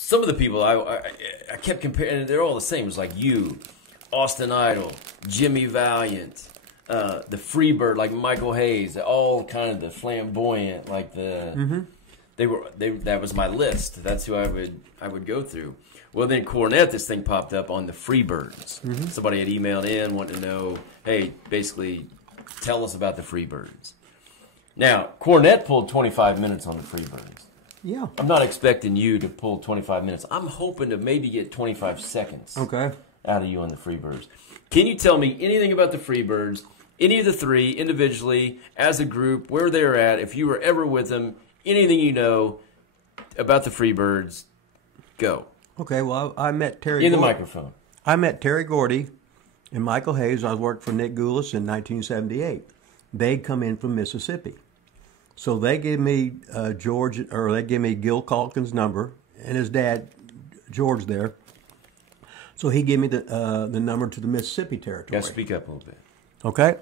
some of the people I kept comparing, they're all the same. It was like you, Austin Idol, Jimmy Valiant, the Freebird, like Michael Hayes, all kind of the flamboyant, like the that was my list. That's who I would go through. Well, then Cornette, this thing popped up on the Freebirds. Somebody had emailed in, wanting to know, hey, basically, tell us about the Freebirds. Now, Cornette pulled 25 minutes on the Freebirds. Yeah. I'm not expecting you to pull 25 minutes. I'm hoping to maybe get 25 seconds out of you on the Freebirds. Can you tell me anything about the Freebirds, any of the three, individually, as a group, where they're at, if you were ever with them, anything you know about the Freebirds, go. Okay, well, I met Terry in the Gordy. microphone. I met Terry Gordy and Michael Hayes. I worked for Nick Goulas in 1978. They'd come in from Mississippi. So they gave me they gave me Gil Calkins' number and his dad, George, there. So he gave me the number to the Mississippi territory. Yeah, speak up a little bit. Okay?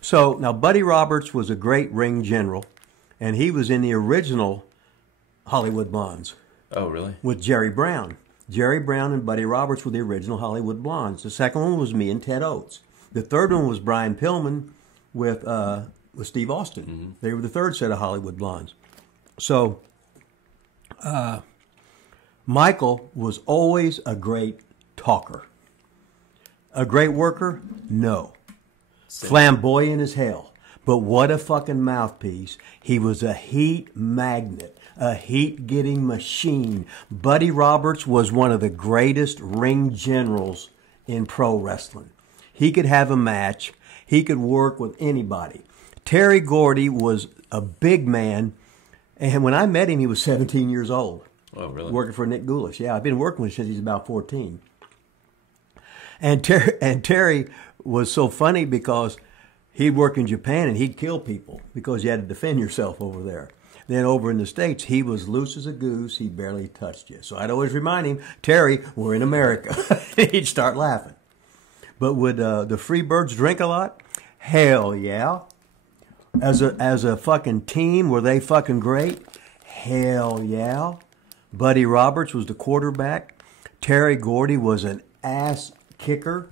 So now Buddy Roberts was a great ring general, and he was in the original Hollywood Blondes. Oh, really? With Jerry Brown. Jerry Brown and Buddy Roberts were the original Hollywood Blondes. The second one was me and Ted Oates. The third one was Brian Pillman with Steve Austin. They were the third set of Hollywood Blondes. So Michael was always a great talker. A great worker? No. Flamboyant as hell. But what a fucking mouthpiece. He was a heat magnet. A heat-getting machine. Buddy Roberts was one of the greatest ring generals in pro wrestling. He could have a match. He could work with anybody. Terry Gordy was a big man, and when I met him, he was 17 years old. Oh, really? Working for Nick Goulas. Yeah, I've been working with him since he's about 14. And Terry was so funny because he'd work in Japan and he'd kill people because you had to defend yourself over there. Then over in the States, he was loose as a goose. He barely touched you. So I'd always remind him, Terry, we're in America. He'd start laughing. But would the Freebirds drink a lot? Hell yeah. As a fucking team, were they fucking great? Hell yeah. Buddy Roberts was the quarterback. Terry Gordy was an ass kicker.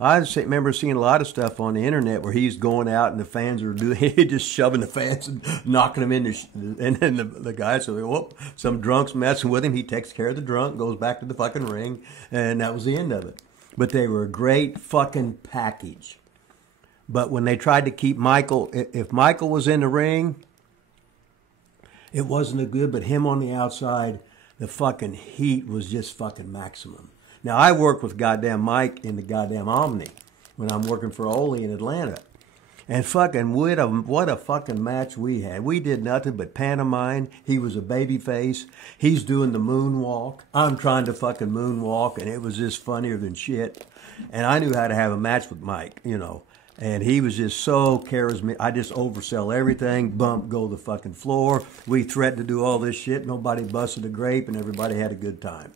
I remember seeing a lot of stuff on the internet where he's going out and the fans are just shoving the fans and knocking them in. And then the guys, so some drunk's messing with him. He takes care of the drunk, goes back to the fucking ring, and that was the end of it. But they were a great fucking package. But when they tried to keep Michael, if Michael was in the ring, it wasn't a good, but him on the outside, the fucking heat was just fucking maximum. Now, I work with goddamn Mike in the goddamn Omni when I'm working for Ole in Atlanta. And fucking, what a fucking match we had. We did nothing but pantomime. He was a baby face. He's doing the moonwalk. I'm trying to fucking moonwalk, and it was just funnier than shit. And I knew how to have a match with Mike, you know. And he was just so charismatic. I just oversell everything, bump, go to the fucking floor. We threatened to do all this shit. Nobody busted a grape, and everybody had a good time.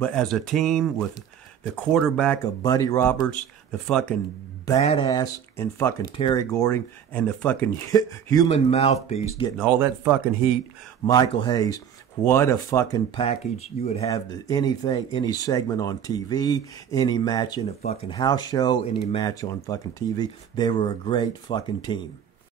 But as a team with the quarterback of Buddy Roberts, the fucking badass in fucking Terry Gordy, and the fucking human mouthpiece getting all that fucking heat, Michael Hayes, what a fucking package. You would have anything, any segment on TV, any match in a fucking house show, any match on fucking TV. They were a great fucking team.